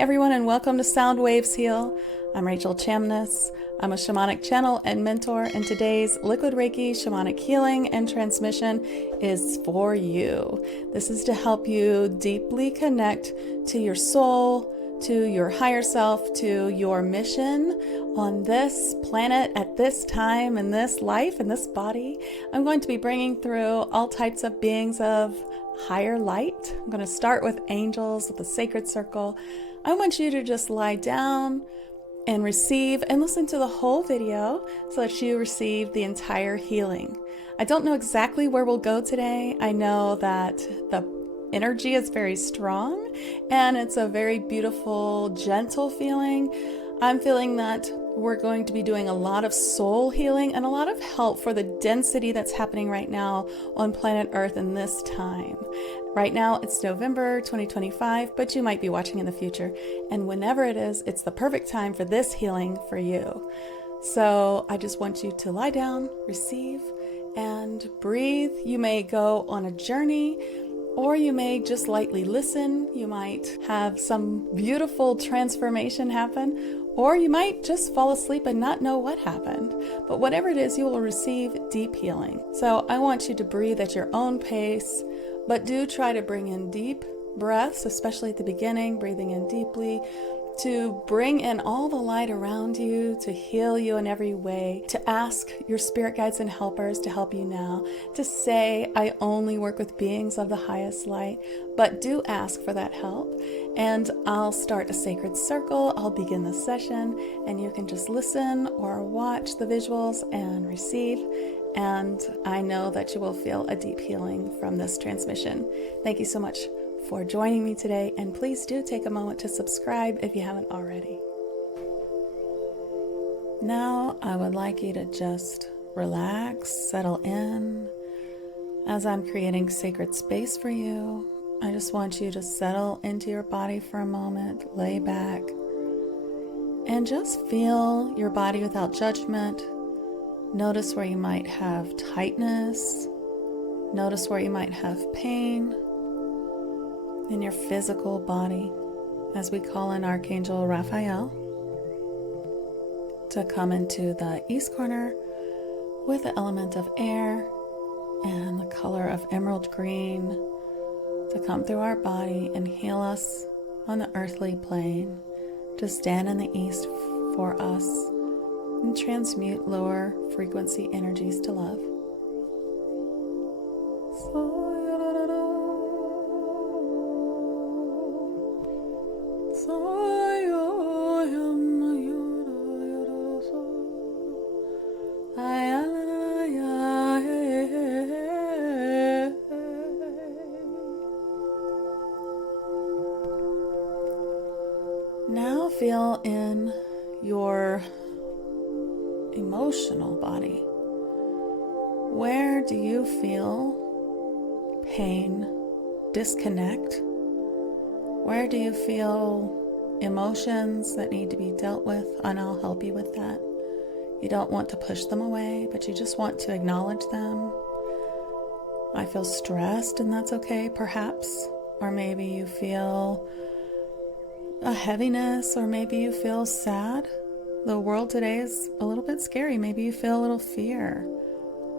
everyone, and welcome to Sound Waves Heal. I'm Rachel Chamness. I'm a shamanic channel and mentor, and today's liquid Reiki shamanic healing and transmission is for you. This is to help you deeply connect to your soul, to your higher self, to your mission on this planet at this time, in this life, in this body. I'm going to be bringing through all types of beings of higher light. I'm going to start with angels, with the sacred circle. I want you to just lie down and receive and listen to the whole video so that you receive the entire healing. I don't know exactly where we'll go today. I know that the energy is very strong and it's a very beautiful, gentle feeling. I'm feeling that we're going to be doing a lot of soul healing and a lot of help for the density that's happening right now on planet Earth in this time. Right now it's November 2025, but you might be watching in the future. And whenever it is, it's the perfect time for this healing for you. So I just want you to lie down, receive, and breathe. You may go on a journey, or you may just lightly listen. You might have some beautiful transformation happen, or you might just fall asleep and not know what happened. But whatever it is, you will receive deep healing. So I want you to breathe at your own pace, but do try to bring in deep breaths, especially at the beginning, breathing in deeply, to bring in all the light around you, to heal you in every way, to ask your spirit guides and helpers to help you now, to say, I only work with beings of the highest light, but do ask for that help. And I'll start a sacred circle, I'll begin the session, and you can just listen or watch the visuals and receive. And I know that you will feel a deep healing from this transmission. Thank you so much for joining me today, and please do take a moment to subscribe if you haven't already. Now I would like you to just relax, settle in. As I'm creating sacred space for you, I just want you to settle into your body for a moment, lay back, and just feel your body without judgment. Notice where you might have tightness. Notice where you might have pain in your physical body, as we call in Archangel Raphael to come into the east corner with the element of air and the color of emerald green to come through our body and heal us on the earthly plane, to stand in the east for us and transmute lower frequency energies to love. Now feel in your emotional body. Where do you feel pain, disconnect? Where do you feel emotions that need to be dealt with? And I'll help you with that. You don't want to push them away, but you just want to acknowledge them. I feel stressed, and that's okay, perhaps. Or maybe you feel a heaviness, or maybe you feel sad. The world today is a little bit scary. Maybe you feel a little fear.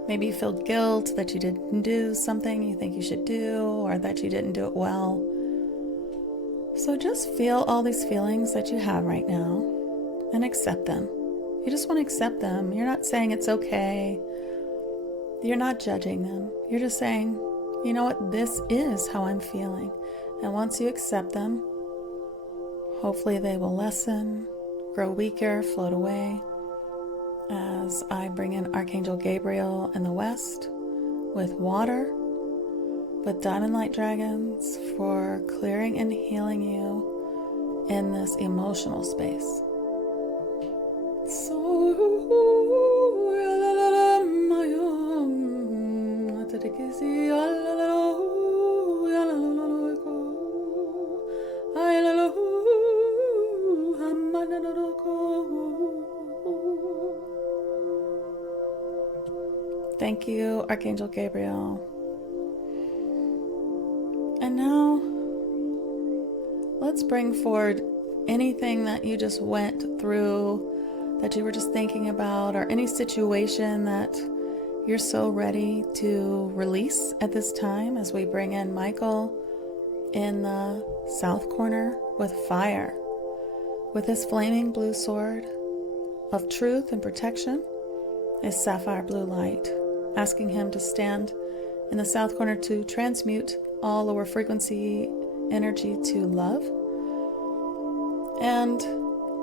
Maybe you feel guilt that you didn't do something you think you should do, or that you didn't do it well. So just feel all these feelings that you have right now and accept them. You just want to accept them. You're not saying it's okay. You're not judging them. You're just saying, you know what, this is how I'm feeling. And once you accept them, hopefully they will lessen, grow weaker, float away. As I bring in Archangel Gabriel in the west with water, with diamond light dragons for clearing and healing you in this emotional space. Thank you, Archangel Gabriel. And now, let's bring forward anything that you just went through, that you were just thinking about, or any situation that you're so ready to release at this time, as we bring in Michael in the south corner with fire, with his flaming blue sword of truth and protection, his sapphire blue light, asking him to stand in the south corner to transmute all lower frequency energy to love. And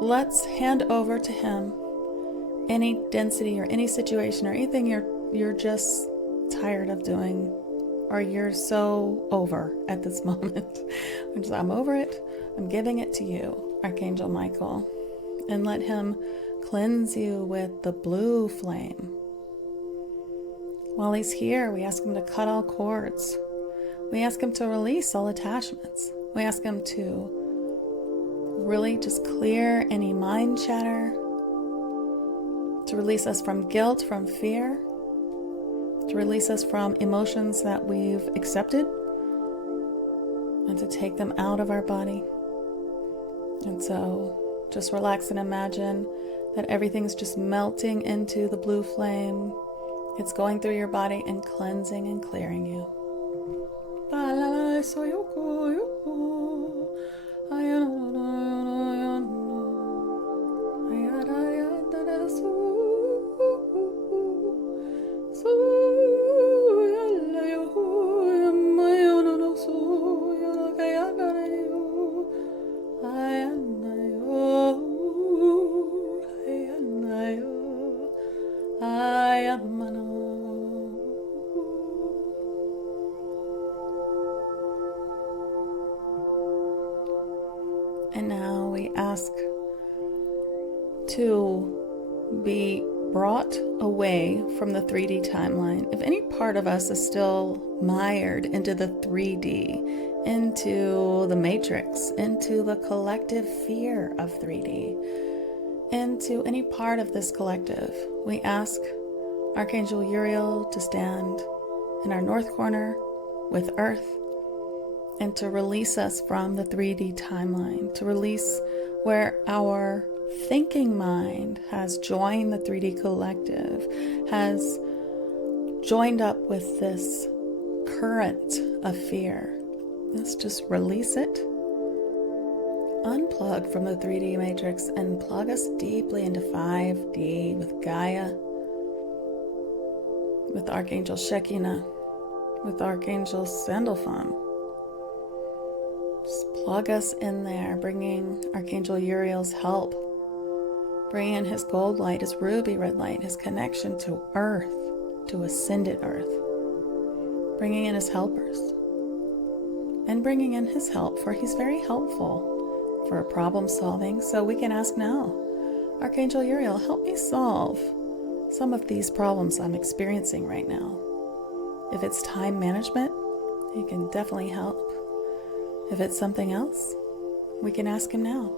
let's hand over to him any density or any situation or anything you're just tired of doing, or you're so over at this moment. I'm over it. I'm giving it to you, Archangel Michael, and let him cleanse you with the blue flame. While he's here, we ask him to cut all cords. We ask him to release all attachments. We ask him to really just clear any mind chatter, to release us from guilt, from fear, to release us from emotions that we've accepted, and to take them out of our body. And so just relax and imagine that everything's just melting into the blue flame. It's going through your body and cleansing and clearing you. And now we ask to be brought away from the 3D timeline. If any part of us is still mired into the 3D, into the matrix, into the collective fear of 3D, into any part of this collective, we ask Archangel Uriel to stand in our north corner with Earth, and to release us from the 3D timeline, to release where our thinking mind has joined the 3D collective, has joined up with this current of fear. Let's just release it, unplug from the 3D matrix, and plug us deeply into 5D with Gaia, with Archangel Shekinah, with Archangel Sandalphon. Just plug us in there, bringing Archangel Uriel's help, bringing in his gold light, his ruby red light, his connection to Earth, to ascended Earth, bringing in his helpers, and bringing in his help, for he's very helpful for problem solving. So we can ask now, Archangel Uriel, help me solve some of these problems I'm experiencing right now. If it's time management, he can definitely help. If it's something else, we can ask him now.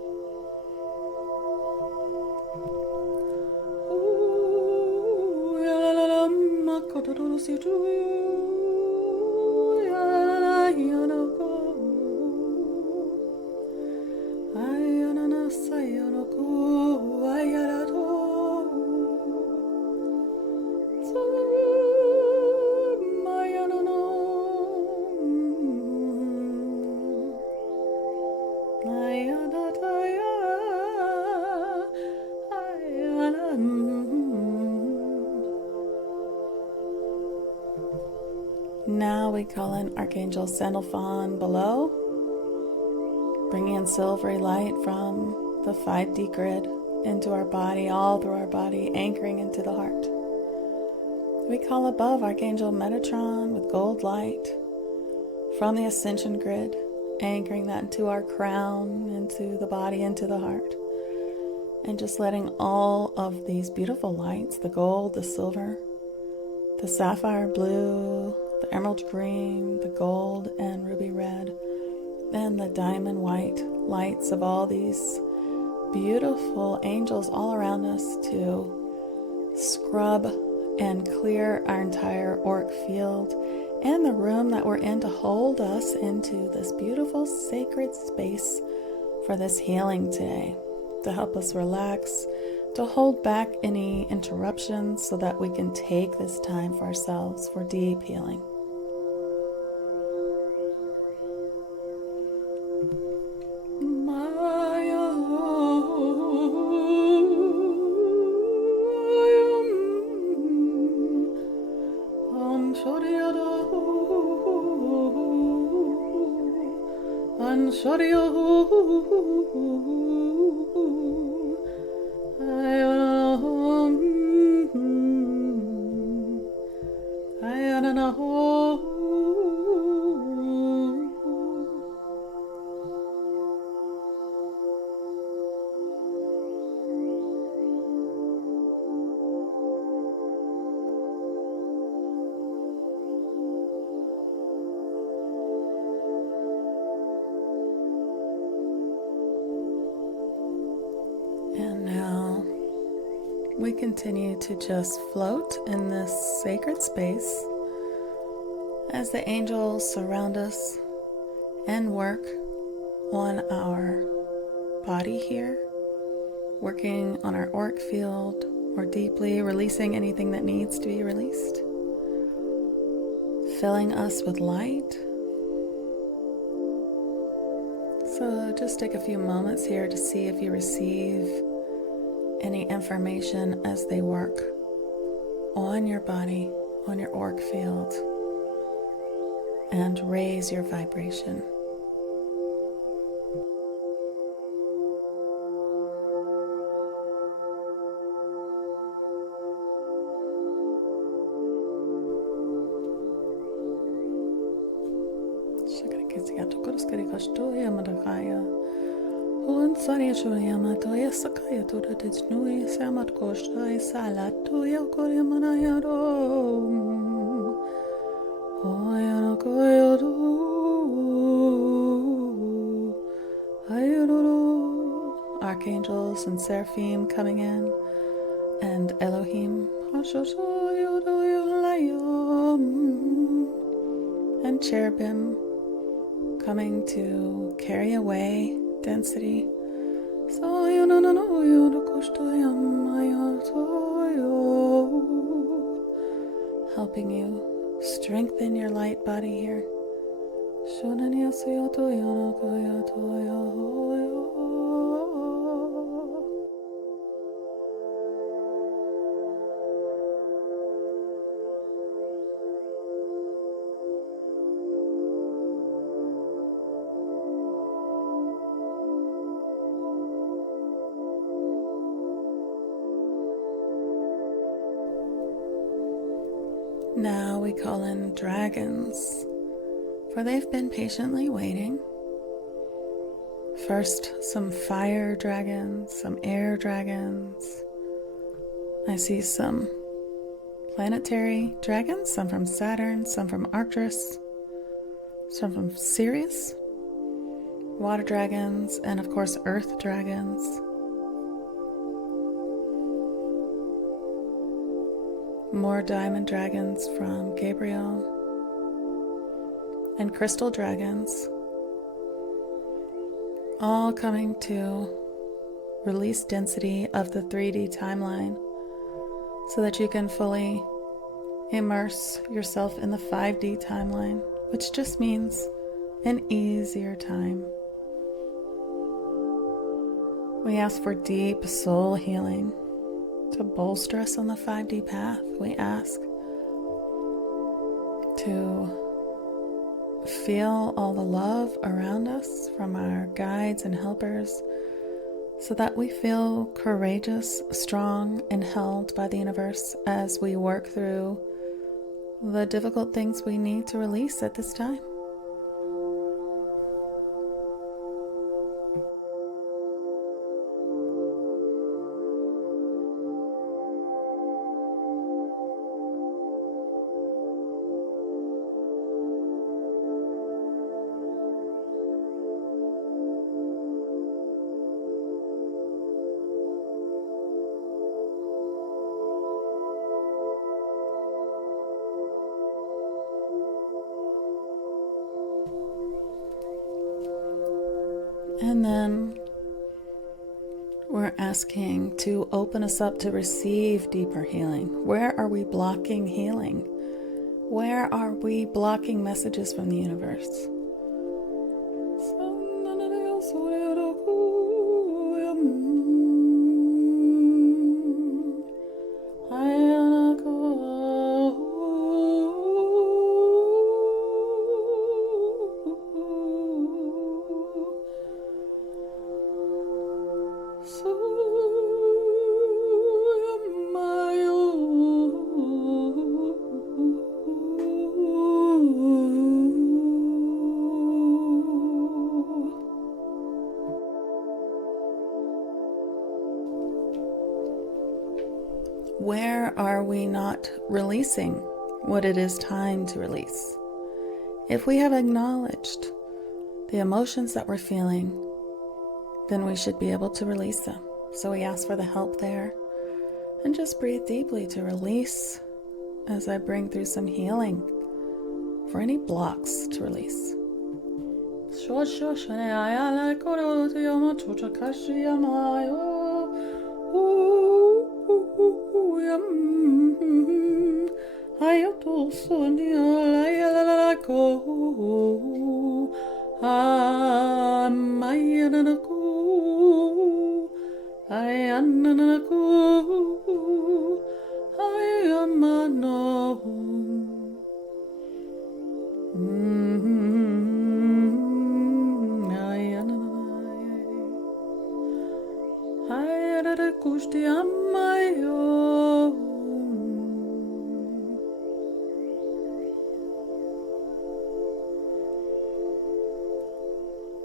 Now we call in Archangel Sandalphon below, bringing in silvery light from the 5D grid into our body, all through our body, anchoring into the heart. We call above Archangel Metatron with gold light from the ascension grid, anchoring that into our crown, into the body, into the heart. And just letting all of these beautiful lights, the gold, the silver, the sapphire blue, the emerald green, the gold and ruby red, and the diamond white lights of all these beautiful angels all around us to scrub and clear our entire auric field and the room that we're in, to hold us into this beautiful sacred space for this healing today, to help us relax, to hold back any interruptions so that we can take this time for ourselves for deep healing. And now we continue to just float in this sacred space as the angels surround us and work on our body here, working on our auric field more deeply, releasing anything that needs to be released, filling us with light. So just take a few moments here to see if you receive any information as they work on your body, on your auric field, and raise your vibration. Archangels and Seraphim coming in, and Elohim, and Cherubim coming to carry away density. Helping you strengthen your light body here. Now we call in dragons, for they've been patiently waiting. First, some fire dragons, some air dragons. I see some planetary dragons, some from Saturn, some from Arcturus, some from Sirius, water dragons, and of course earth dragons. More diamond dragons from Gabriel, and crystal dragons, all coming to release density of the 3D timeline so that you can fully immerse yourself in the 5D timeline, which just means an easier time. We ask for deep soul healing to bolster us on the 5D path. We ask to feel all the love around us from our guides and helpers so that we feel courageous, strong, and held by the universe as we work through the difficult things we need to release at this time. And then we're asking to open us up to receive deeper healing. Where are we blocking healing? Where are we blocking messages from the universe? Where are we not releasing what it is time to release? If we have acknowledged the emotions that we're feeling, then we should be able to release them. So we ask for the help there, and just breathe deeply to release as I bring through some healing for any blocks to release.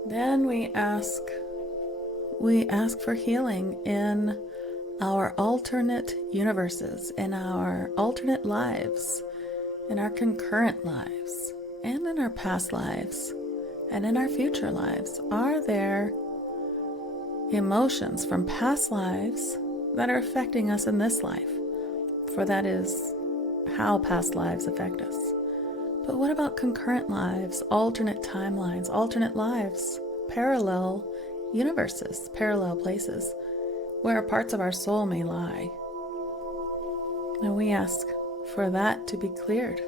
Then we ask for healing in our alternate universes, in our alternate lives, in our concurrent lives, and in our past lives, and in our future lives. Are there emotions from past lives that are affecting us in this life? For that is how past lives affect us. But what about concurrent lives, alternate timelines, alternate lives, parallel universes, parallel places where parts of our soul may lie? And we ask for that to be cleared.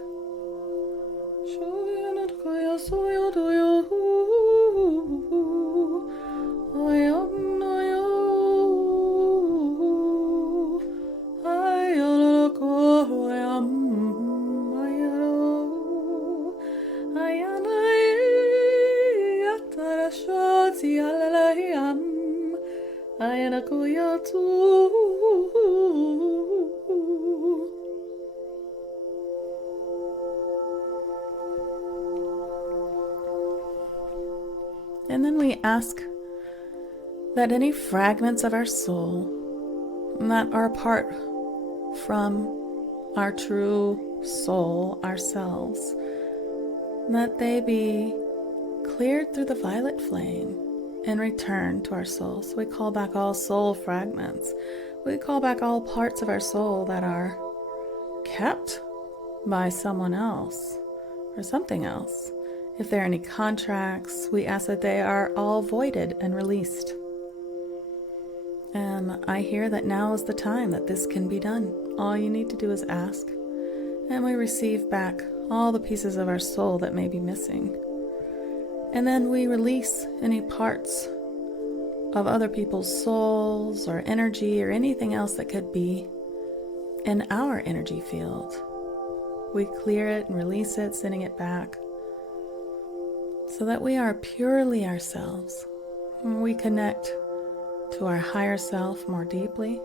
And then we ask that any fragments of our soul that are apart from our true soul, ourselves, that they be cleared through the violet flame and return to our soul. So we call back all soul fragments. We call back all parts of our soul that are kept by someone else or something else. If there are any contracts, we ask that they are all voided and released. And I hear that now is the time that this can be done. All you need to do is ask, and we receive back all the pieces of our soul that may be missing. And then we release any parts of other people's souls or energy or anything else that could be in our energy field. We clear it and release it, sending it back, so that we are purely ourselves. We connect to our higher self more deeply.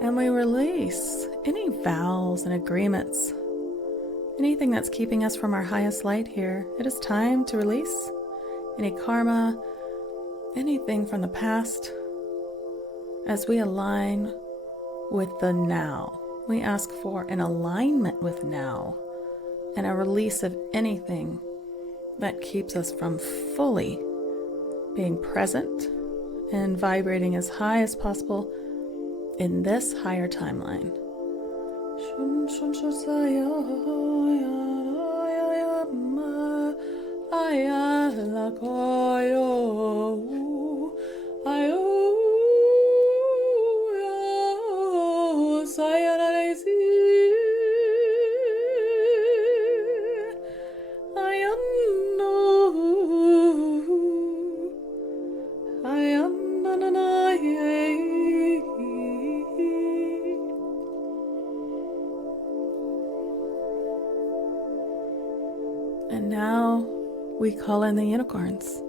And we release any vows and agreements, anything that's keeping us from our highest light here. It is time to release any karma, anything from the past, as we align with the now. We ask for an alignment with now and a release of anything that keeps us from fully being present and vibrating as high as possible in this higher timeline. And now we call in the unicorns.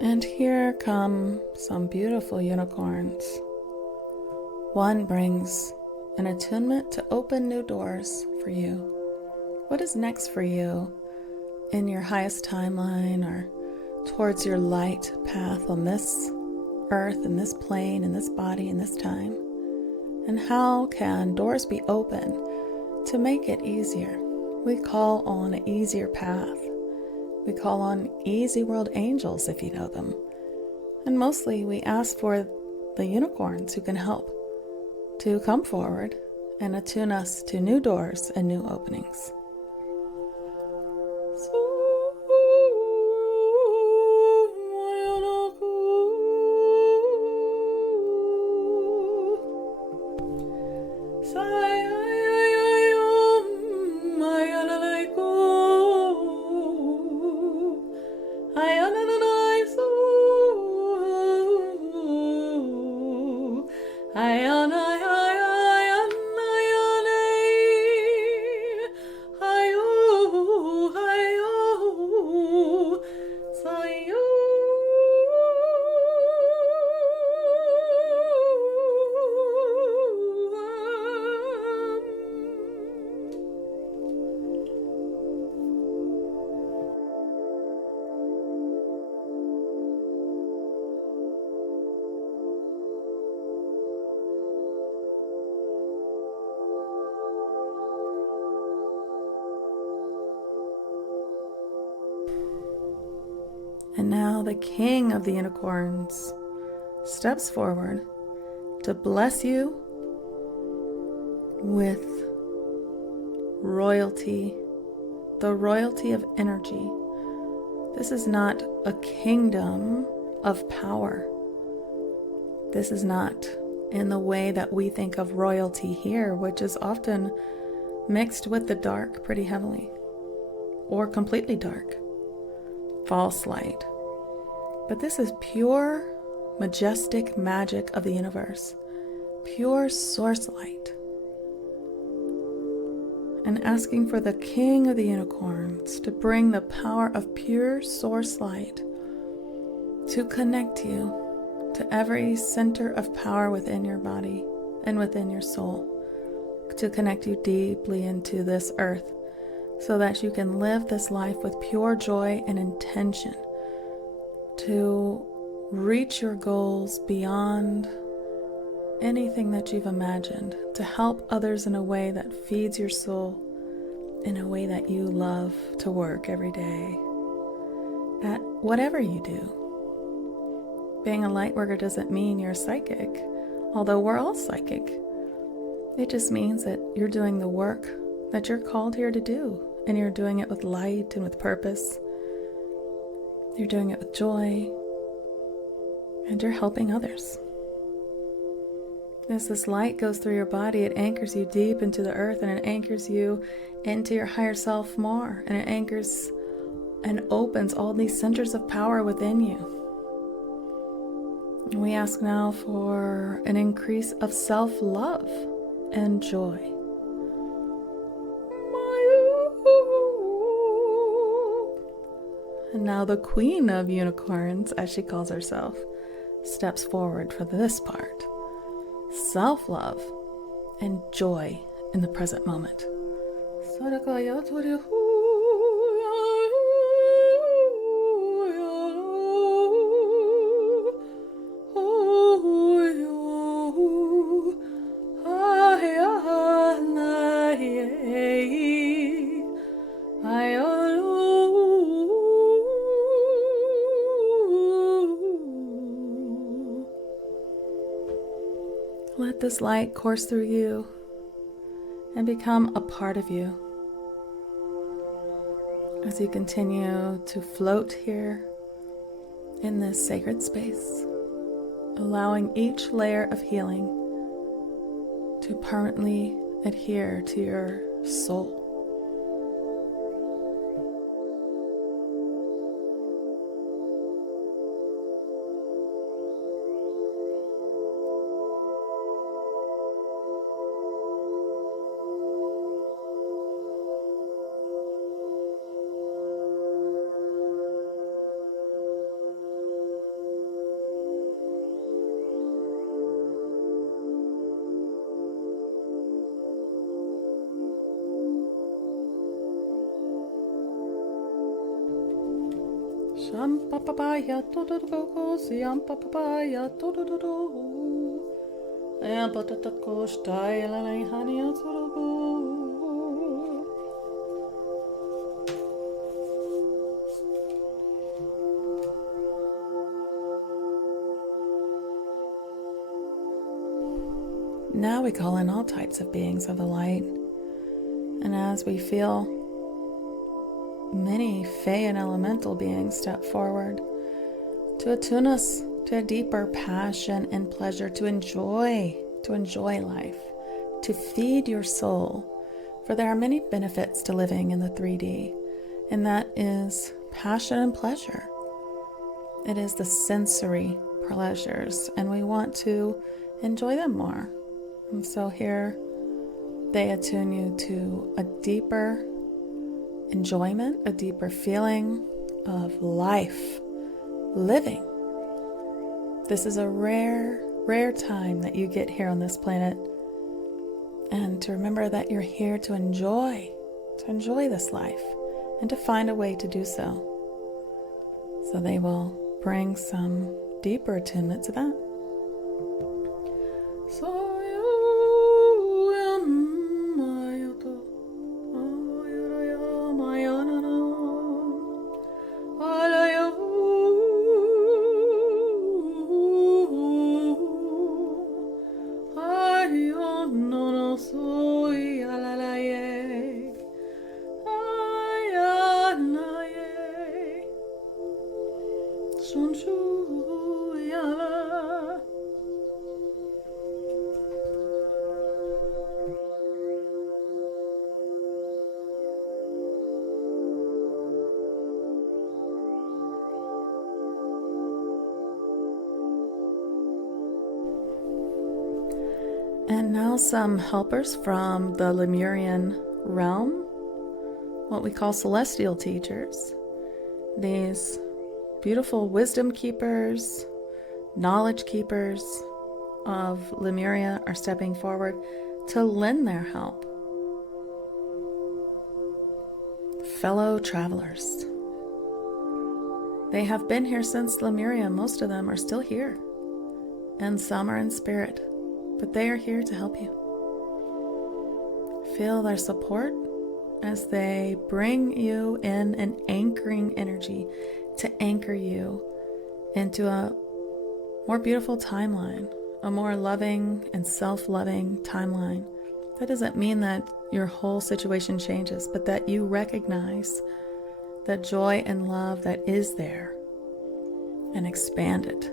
And here come some beautiful unicorns. One brings an attunement to open new doors for you. What is next for you in your highest timeline or towards your light path on this earth, in this plane, in this body, in this time? And how can doors be open to make it easier? We call on an easier path. We call on easy world angels, if you know them. And mostly we ask for the unicorns who can help to come forward and attune us to new doors and new openings. And now the king of the unicorns steps forward to bless you with royalty, the royalty of energy. This is not a kingdom of power. This is not in the way that we think of royalty here, which is often mixed with the dark pretty heavily, or completely dark, false light. But this is pure, majestic magic of the universe, pure source light. And asking for the king of the unicorns to bring the power of pure source light to connect you to every center of power within your body and within your soul, to connect you deeply into this earth so that you can live this life with pure joy and intention to reach your goals beyond anything that you've imagined, to help others in a way that feeds your soul, in a way that you love to work every day at whatever you do. Being a light worker doesn't mean you're psychic, although we're all psychic. It just means that you're doing the work that you're called here to do, and you're doing it with light and with purpose. You're doing it with joy, and you're helping others. As this light goes through your body, it anchors you deep into the earth, and it anchors you into your higher self more, and it anchors and opens all these centers of power within you. And we ask now for an increase of self-love and joy. And now the Queen of Unicorns, as she calls herself, steps forward for this part. Self-love and joy in the present moment. Let this light course through you and become a part of you as you continue to float here in this sacred space, allowing each layer of healing to permanently adhere to your soul. Shampapapaya tododoko siampapapaya todododo ayampatatako stylani hania torogo. Now we call in all types of beings of the light, and as we feel many Fey and elemental beings step forward to attune us to a deeper passion and pleasure to enjoy life, to feed your soul. For there are many benefits to living in the 3D, and that is passion and pleasure. It is the sensory pleasures, and we want to enjoy them more. And so here they attune you to a deeper enjoyment, a deeper feeling of life, living. This is a rare time that you get here on this planet, and to remember that you're here to enjoy this life and to find a way to do so. So they will bring some deeper attunement to that. And now some helpers from the Lemurian realm, what we call celestial teachers. These beautiful wisdom keepers, knowledge keepers of Lemuria are stepping forward to lend their help. Fellow travelers. They have been here since Lemuria. Most of them are still here, and some are in spirit, but they are here to help you. Feel their support as they bring you in an anchoring energy to anchor you into a more beautiful timeline, a more loving and self-loving timeline. That doesn't mean that your whole situation changes, but that you recognize the joy and love that is there and expand it.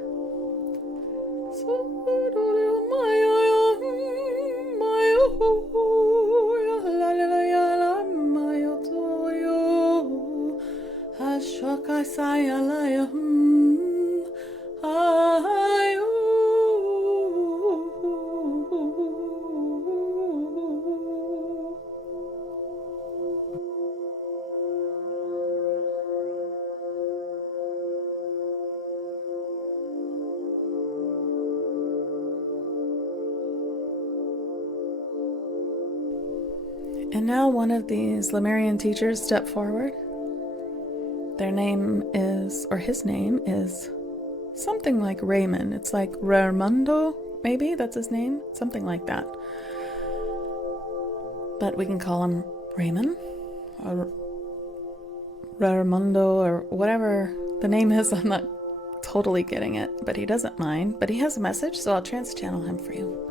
And now one of these Lemurian teachers step forward. Their name is, or his name is, something like RayMund. It's like RayMundo, maybe that's his name, something like that. But we can call him RayMund, or RayMundo, or whatever the name is. I'm not totally getting it, but he doesn't mind. But he has a message, so I'll trans-channel him for you.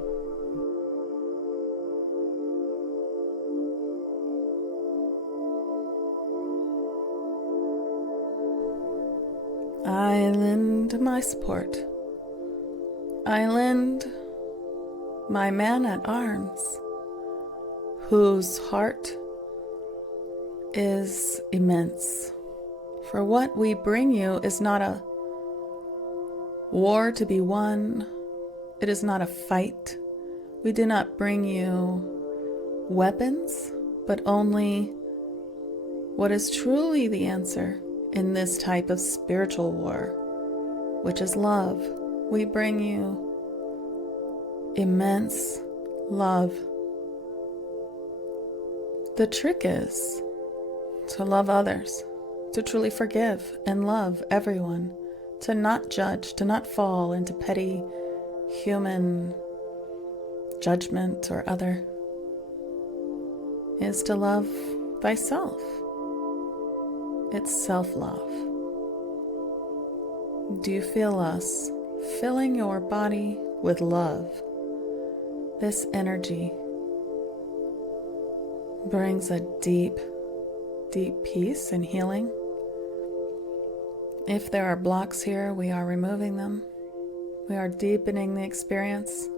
I lend my support. I lend my man at arms, whose heart is immense. For what we bring you is not a war to be won. It is not a fight. We do not bring you weapons, but only what is truly the answer in this type of spiritual war, which is love. We bring you immense love. The trick is to love others, to truly forgive and love everyone, to not judge, to not fall into petty human judgment or other, is to love thyself. It's self-love. Do you feel us filling your body with love? This energy brings a deep, deep peace and healing. If there are blocks here, we are removing them. We are deepening the experience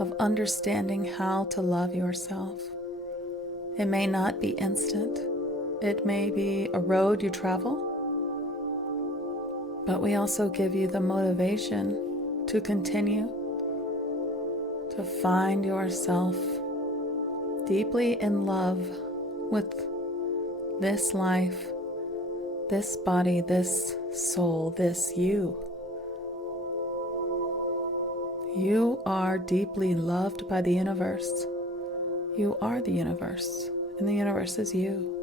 of understanding how to love yourself. It may not be instant. It may be a road you travel, but we also give you the motivation to continue to find yourself deeply in love with this life, this body, this soul, this you. You are deeply loved by the universe. You are the universe, and the universe is you.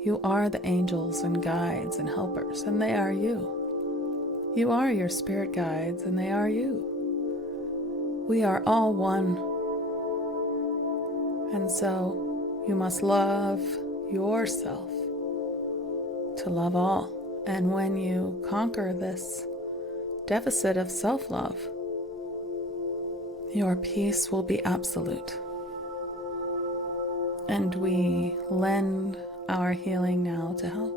You are the angels and guides and helpers, and they are you. You are your spirit guides, and they are you. We are all one. And so you must love yourself to love all. And when you conquer this deficit of self-love, your peace will be absolute. And we lend our healing now to help.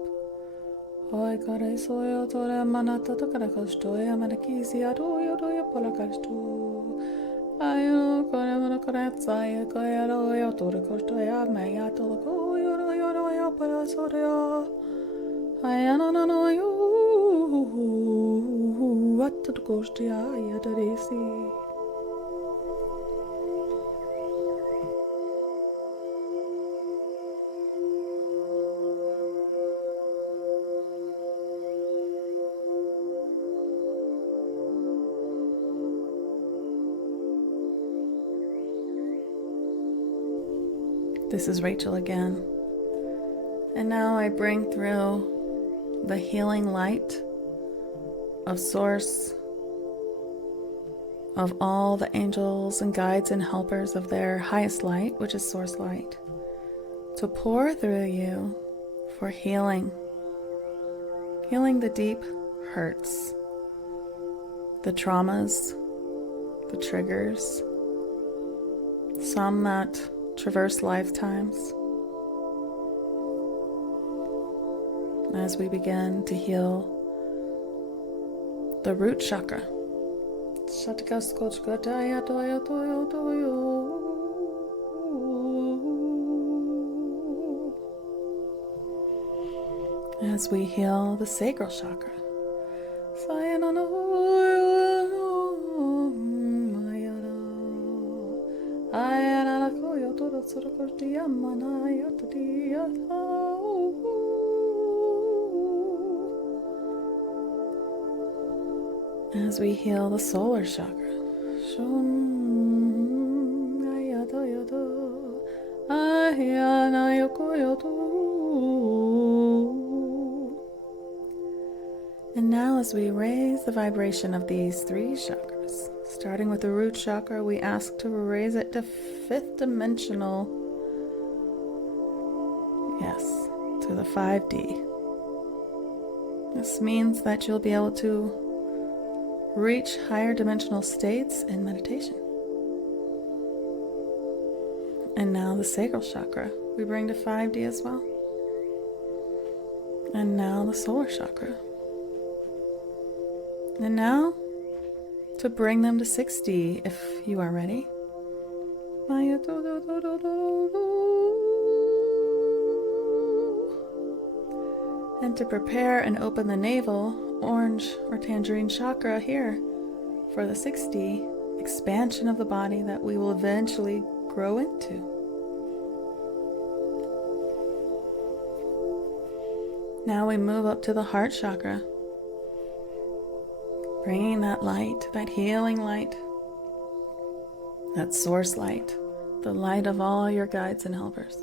This is Rachel again, and now I bring through the healing light of Source, of all the angels and guides and helpers of their highest light, which is Source light, to pour through you for healing the deep hurts, the traumas, the triggers, some that traverse lifetimes, as we begin to heal the root chakra. As we heal the sacral chakra. As we heal the solar chakra. And now as we raise the vibration of these 3 chakras, starting with the root chakra, we ask to raise it to 5th dimensional, yes, to the 5D. This means that you'll be able to reach higher dimensional states in meditation. And now the sacral chakra, we bring to 5D as well. And now the solar chakra. And now to bring them to 6D if you are ready. And to prepare and open the navel, orange or tangerine chakra here for the 6D expansion of the body that we will eventually grow into. Now we move up to the heart chakra, bringing that light, that healing light, that source light, the light of all your guides and helpers.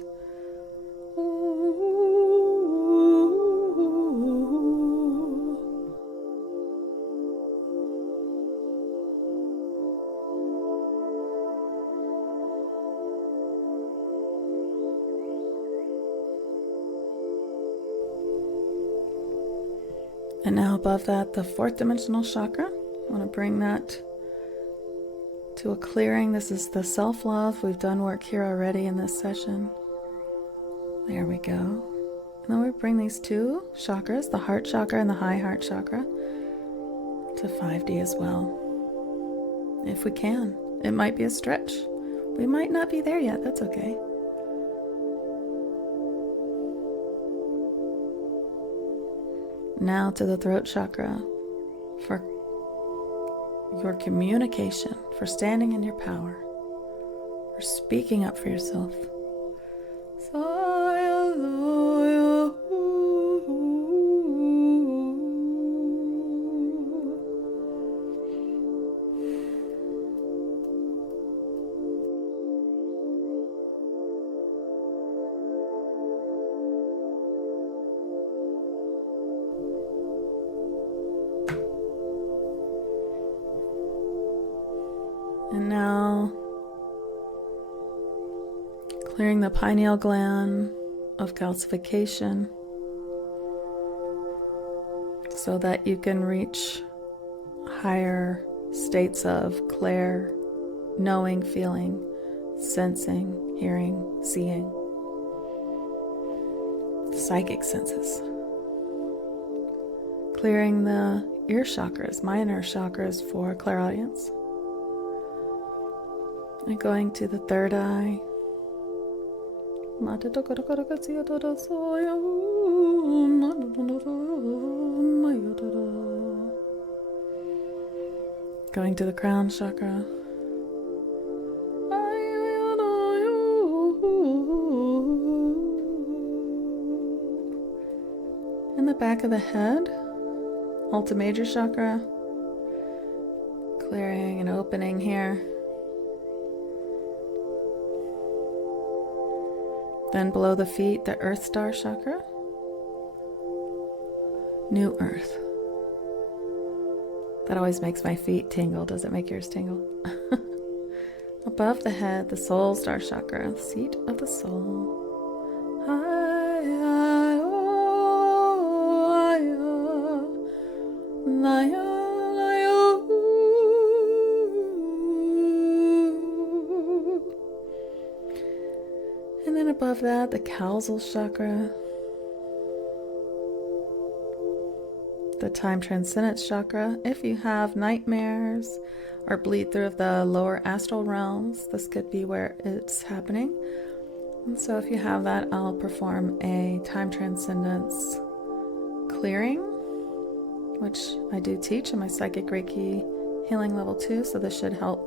And now above that, the 4th dimensional chakra. I want to bring that to a clearing. This is the self-love. We've done work here already in this session. There we go. And then we bring these 2 chakras, the heart chakra and the high heart chakra, to 5D as well. If we can. It might be a stretch. We might not be there yet. That's okay. Now to the throat chakra for your communication, for standing in your power, for speaking up for yourself. And now, clearing the pineal gland of calcification so that you can reach higher states of clair, knowing, feeling, sensing, hearing, seeing, psychic senses. Clearing the ear chakras, minor chakras for clairaudience. And going to the third eye. Going to the crown chakra. In the back of the head, Alta Major chakra. Clearing and opening here. Then below the feet, the Earth Star chakra. New Earth. That always makes my feet tingle. Does it make yours tingle? Above the head, the Soul Star chakra, seat of the soul. And then above that, the Causal chakra, the Time Transcendence chakra. If you have nightmares or bleed through the lower astral realms, this could be where it's happening. And so if you have that, I'll perform a Time Transcendence clearing, which I do teach in my Psychic Reiki Healing Level 2, so this should help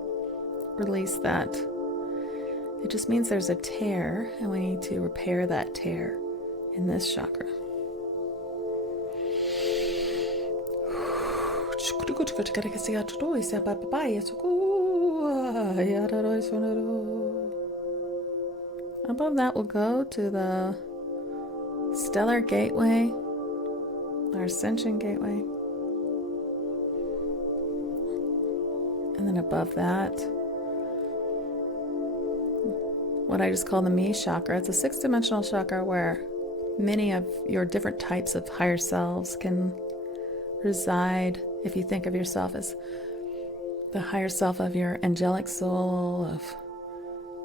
release that. It just means there's a tear, and we need to repair that tear in this chakra. Above that, we'll go to the stellar gateway, our ascension gateway. And then above that, what I just call the me chakra. It's a 6-dimensional chakra where many of your different types of higher selves can reside. If you think of yourself as the higher self of your angelic soul, of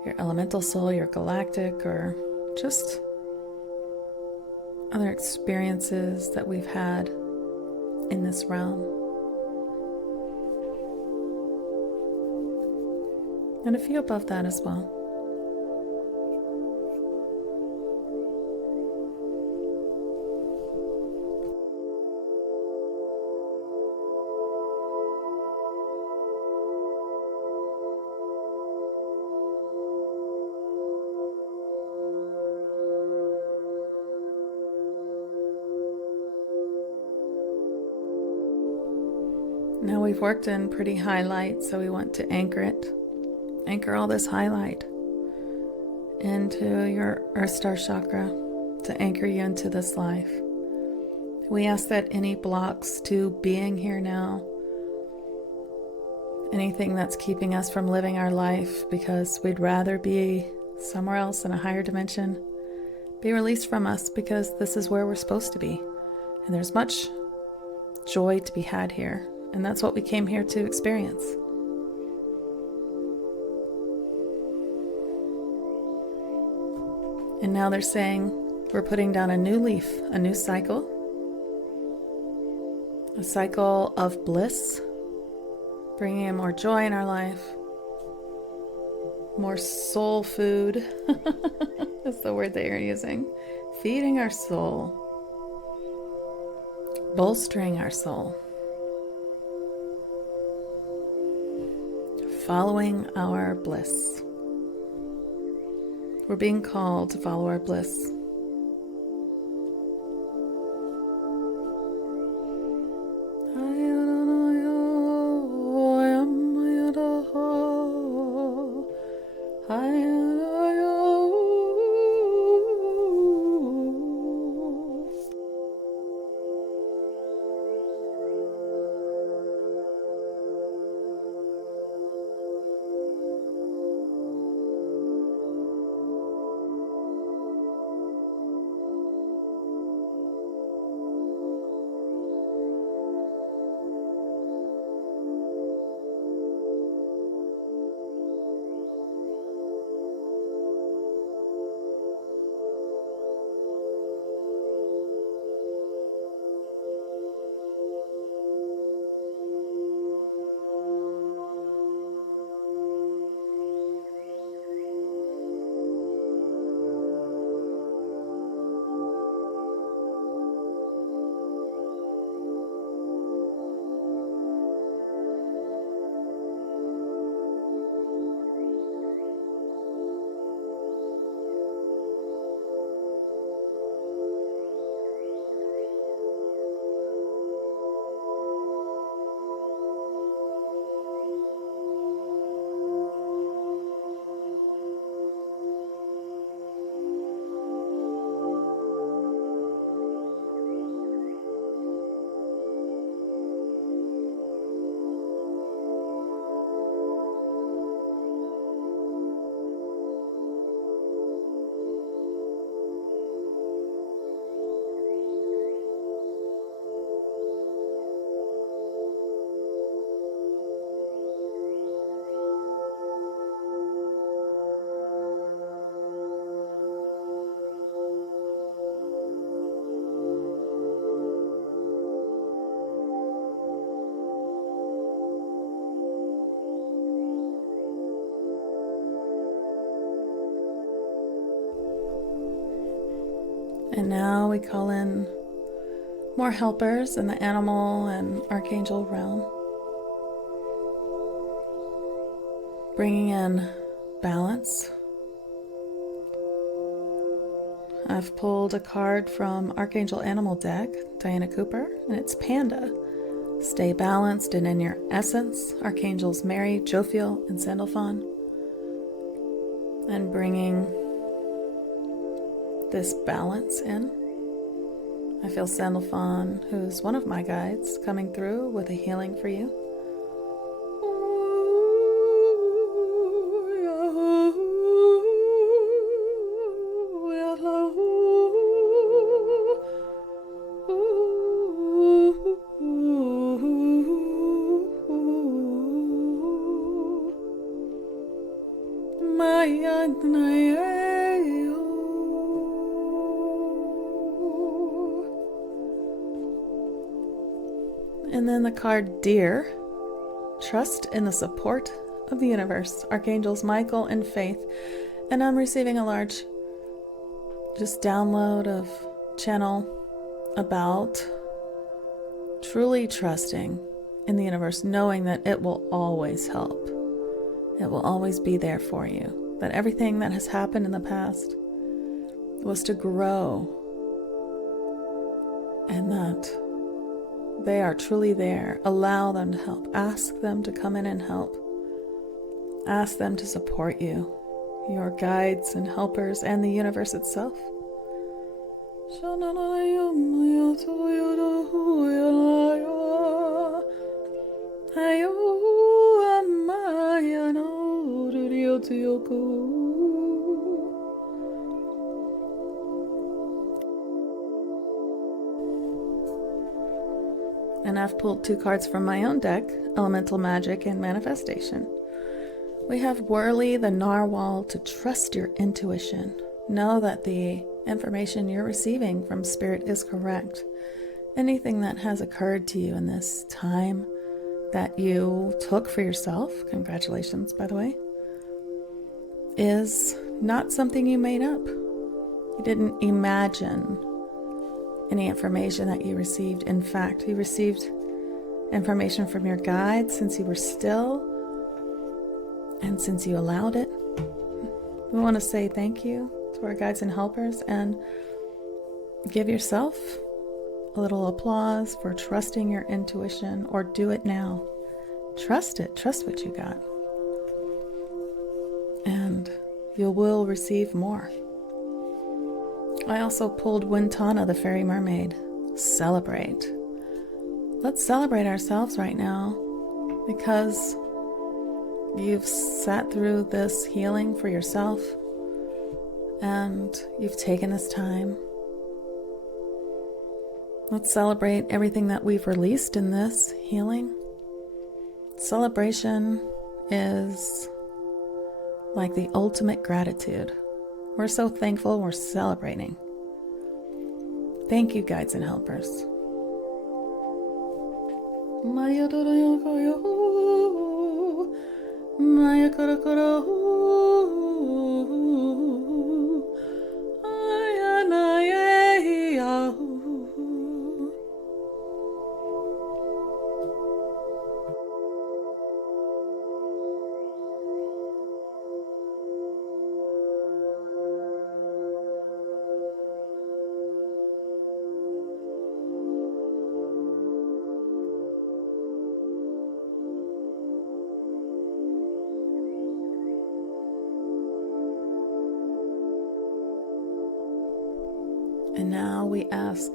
your elemental soul, your galactic, or just other experiences that we've had in this realm. And a few above that as well. Now we've worked in pretty high light, so we want to anchor it. Anchor all this highlight into your Earth Star chakra to anchor you into this life. We ask that any blocks to being here now, anything that's keeping us from living our life because we'd rather be somewhere else in a higher dimension, be released from us, because this is where we're supposed to be. And there's much joy to be had here. And that's what we came here to experience. And now they're saying we're putting down a new leaf, a new cycle. A cycle of bliss, bringing in more joy in our life. More soul food. That's the word they are using. Feeding our soul. Bolstering our soul. Following our bliss. We're being called to follow our bliss. And now we call in more helpers in the animal and archangel realm, bringing in balance. I've pulled a card from Archangel Animal deck, Diana Cooper, and it's Panda. Stay balanced and in your essence. Archangels Mary, Jophiel, and Sandalphon. And bringing this balance in. I feel Sandalphon, who's one of my guides, coming through with a healing for you. And then the card Dear. Trust in the support of the universe. Archangels Michael and Faith. And I'm receiving a large just download of channel about truly trusting in the universe, knowing that it will always help. It will always be there for you. That everything that has happened in the past was to grow, and that they are truly there. Allow them to help. Ask them to come in and help. Ask them to support you, your guides and helpers, and the universe itself. And I've pulled 2 cards from my own deck, Elemental Magic and Manifestation. We have Whirly the Narwhal, to trust your intuition. Know that the information you're receiving from Spirit is correct. Anything that has occurred to you in this time that you took for yourself, congratulations by the way, is not something you made up. You didn't imagine any information that you received. In fact, you received information from your guides since you were still, and since you allowed it. We want to say thank you to our guides and helpers, and give yourself a little applause for trusting your intuition, or do it now. Trust it. Trust what you got. And you will receive more. I also pulled Wintana, the fairy mermaid. Celebrate. Let's celebrate ourselves right now, because you've sat through this healing for yourself, and you've taken this time. Let's celebrate everything that we've released in this healing. Celebration is like the ultimate gratitude. We're so thankful, we're celebrating. Thank you, guides and helpers. And now we ask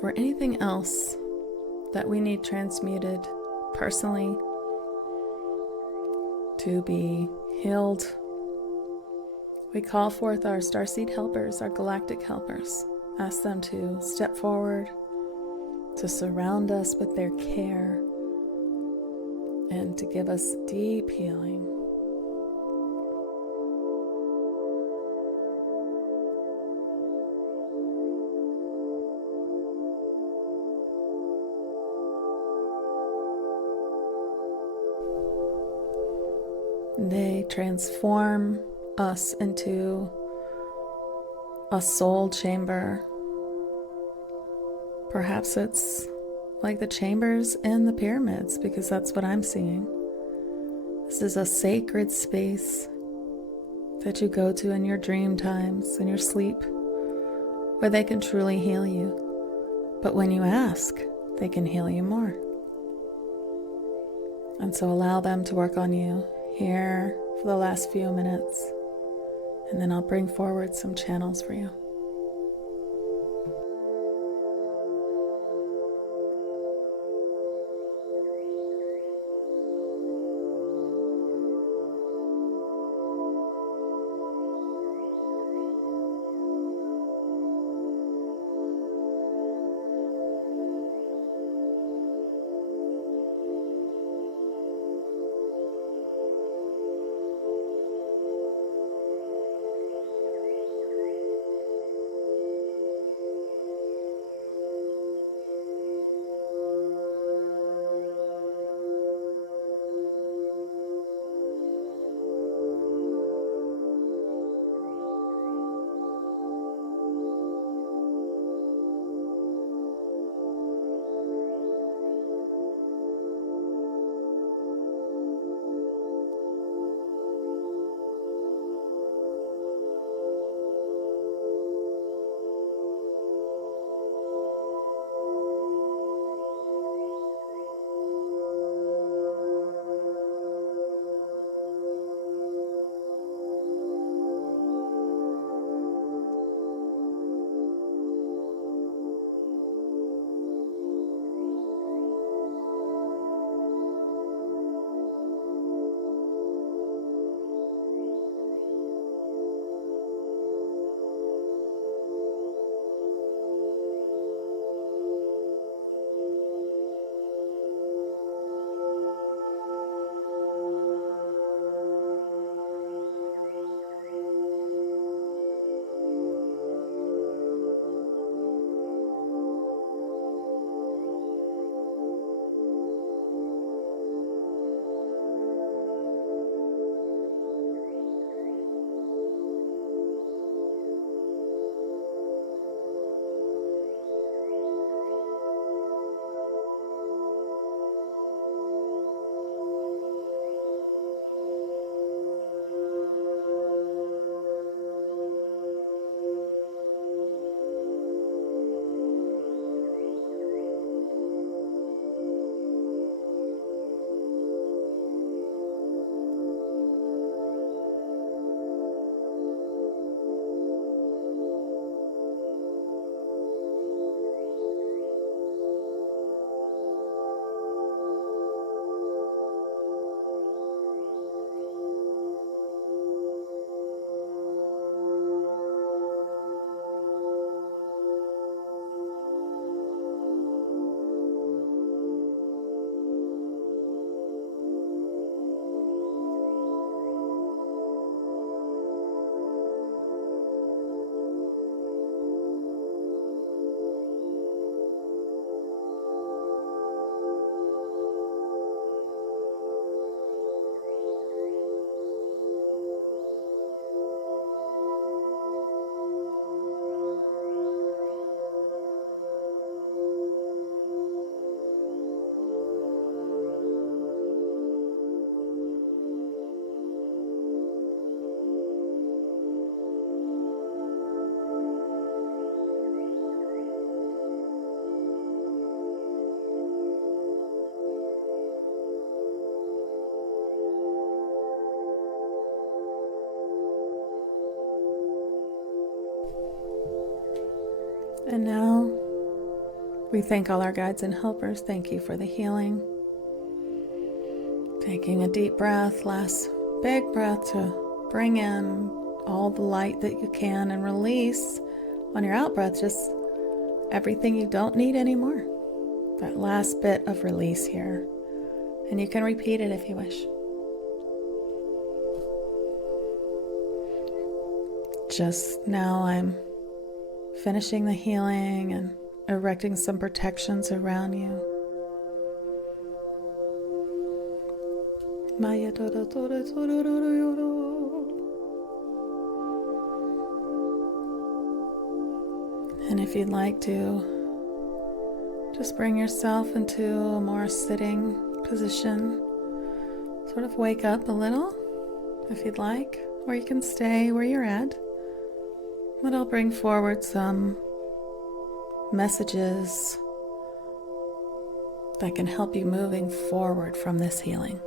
for anything else that we need transmuted personally to be healed. We call forth our starseed helpers, our galactic helpers. Ask them to step forward, to surround us with their care, and to give us deep healing. They transform us into a soul chamber. Perhaps it's like the chambers in the pyramids, because that's what I'm seeing. This is a sacred space that you go to in your dream times, in your sleep, where they can truly heal you. But when you ask, they can heal you more. And so allow them to work on you here for the last few minutes. And then I'll bring forward some channels for you. And now we thank all our guides and helpers. Thank you for the healing. Taking a deep breath, last big breath to bring in all the light that you can and release on your out breath just everything you don't need anymore. That last bit of release here. And you can repeat it if you wish. Just now I'm finishing the healing and erecting some protections around you. And if you'd like to, just bring yourself into a more sitting position. Sort of wake up a little, if you'd like, or you can stay where you're at. But I'll bring forward some messages that can help you moving forward from this healing.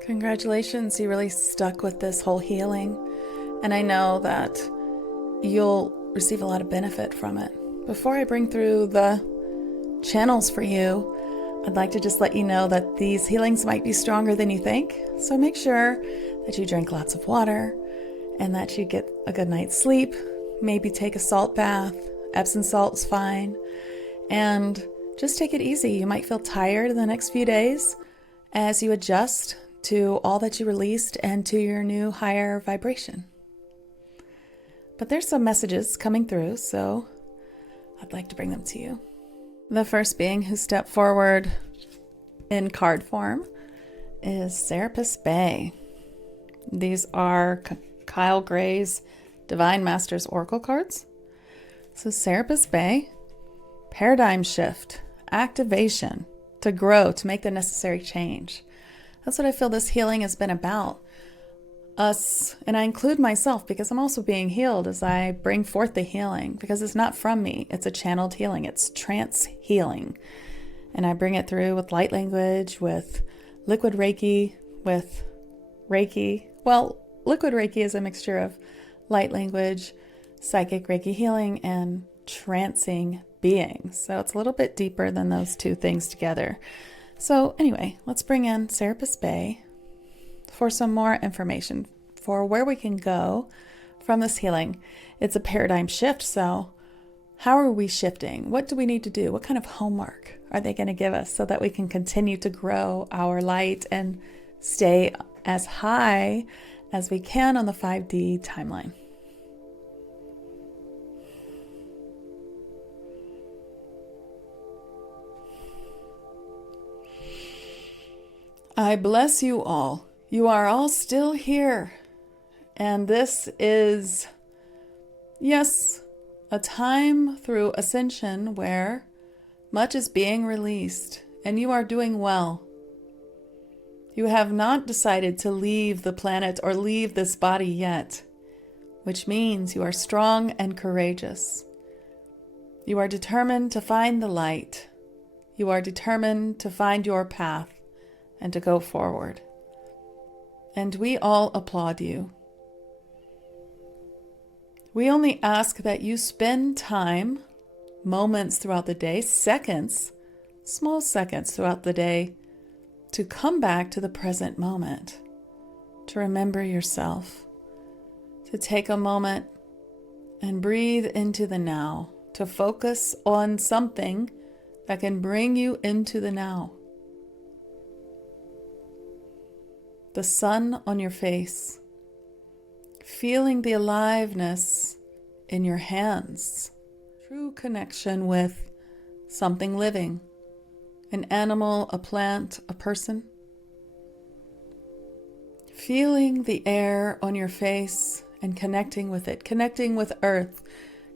Congratulations, you really stuck with this whole healing. And I know that you'll receive a lot of benefit from it. Before I bring through the channels for you, I'd like to just let you know that these healings might be stronger than you think. So make sure that you drink lots of water and that you get a good night's sleep. Maybe take a salt bath. Epsom salt's fine. And just take it easy. You might feel tired the next few days as you adjust to all that you released and to your new higher vibration. But there's some messages coming through, so I'd like to bring them to you. The first being who stepped forward in card form is Serapis Bey. These are Kyle Gray's Divine Masters Oracle cards. So Serapis Bey, paradigm shift, activation, to grow, to make the necessary change. That's what I feel this healing has been about. Us, and I include myself because I'm also being healed as I bring forth the healing, because it's not from me, it's a channeled healing, it's trance healing. And I bring it through with light language, with liquid Reiki, with Reiki. Well, liquid Reiki is a mixture of light language, psychic Reiki healing, and trancing being. So it's a little bit deeper than those two things together. So anyway, let's bring in Serapis Bey for some more information for where we can go from this healing. It's a paradigm shift, so how are we shifting? What do we need to do? What kind of homework are they going to give us so that we can continue to grow our light and stay as high as we can on the 5D timeline? I bless you all. You are all still here. And this is, yes, a time through ascension where much is being released and you are doing well. You have not decided to leave the planet or leave this body yet, which means you are strong and courageous. You are determined to find the light. You are determined to find your path and to go forward. And we all applaud you. We only ask that you spend time, moments throughout the day, seconds, small seconds throughout the day, to come back to the present moment, to remember yourself, to take a moment and breathe into the now, to focus on something that can bring you into the now. The sun on your face, feeling the aliveness in your hands, true connection with something living, an animal, a plant, a person. Feeling the air on your face and connecting with it, connecting with earth.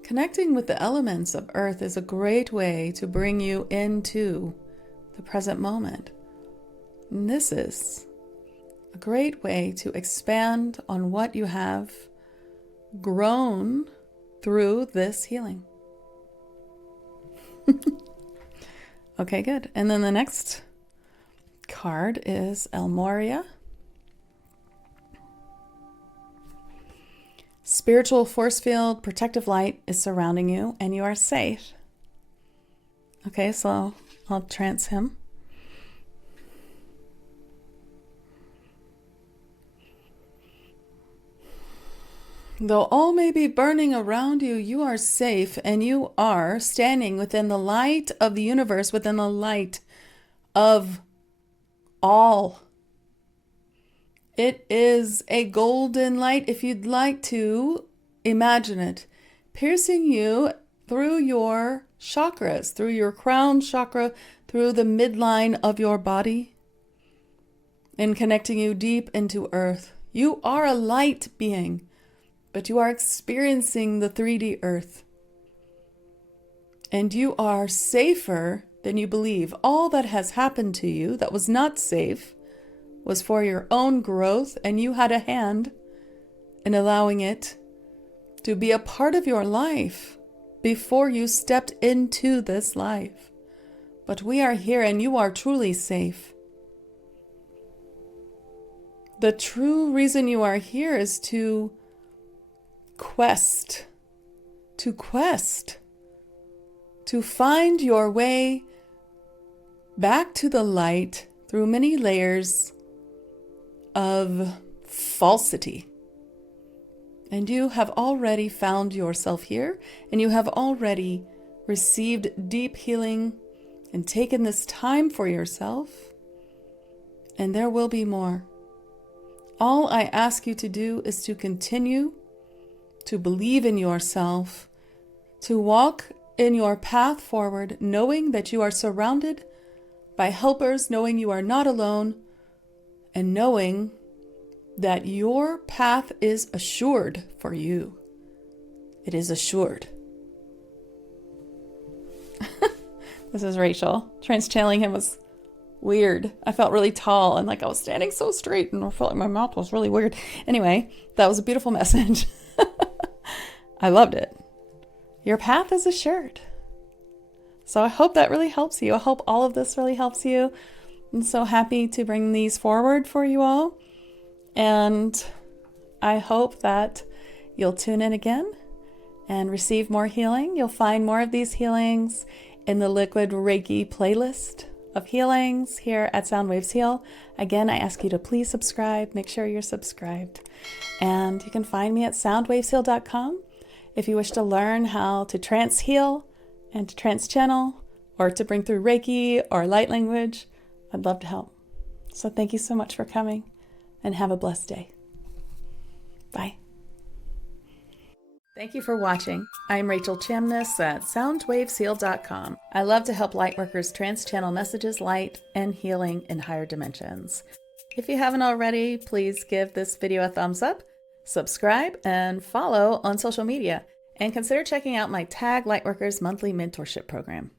Connecting with the elements of earth is a great way to bring you into the present moment. And this is a great way to expand on what you have grown through this healing. Okay, good. And then the next card is El Morya. Spiritual force field, protective light is surrounding you and you are safe. Okay, so I'll trance him. Though all may be burning around you, you are safe and you are standing within the light of the universe, within the light of all. It is a golden light, if you'd like to imagine it, piercing you through your chakras, through your crown chakra, through the midline of your body, and connecting you deep into earth. You are a light being, but you are experiencing the 3D earth. And you are safer than you believe. All that has happened to you that was not safe was for your own growth, and you had a hand in allowing it to be a part of your life before you stepped into this life. But we are here and you are truly safe. The true reason you are here is to quest, to find your way back to the light through many layers of falsity. And you have already found yourself here, and you have already received deep healing and taken this time for yourself. And there will be more. All I ask you to do is to continue to believe in yourself, to walk in your path forward, knowing that you are surrounded by helpers, knowing you are not alone, and knowing that your path is assured for you. It is assured. This is Rachel. Trans-channeling him was weird. I felt really tall and like I was standing so straight and I felt like my mouth was really weird. Anyway, that was a beautiful message. I loved it. Your path is assured. So I hope that really helps you. I hope all of this really helps you. I'm so happy to bring these forward for you all. And I hope that you'll tune in again and receive more healing. You'll find more of these healings in the Liquid Reiki playlist of healings here at Soundwaves Heal. Again, I ask you to please subscribe. Make sure you're subscribed. And you can find me at soundwavesheal.com if you wish to learn how to trance heal and to trance channel or to bring through Reiki or light language. I'd love to help. So thank you so much for coming and have a blessed day. Bye. Thank you for watching. I'm Rachel Chamness at soundwavesheal.com. I love to help lightworkers trans-channel messages, light, and healing in higher dimensions. If you haven't already, please give this video a thumbs up, subscribe, and follow on social media. And consider checking out my Tag Lightworkers monthly mentorship program.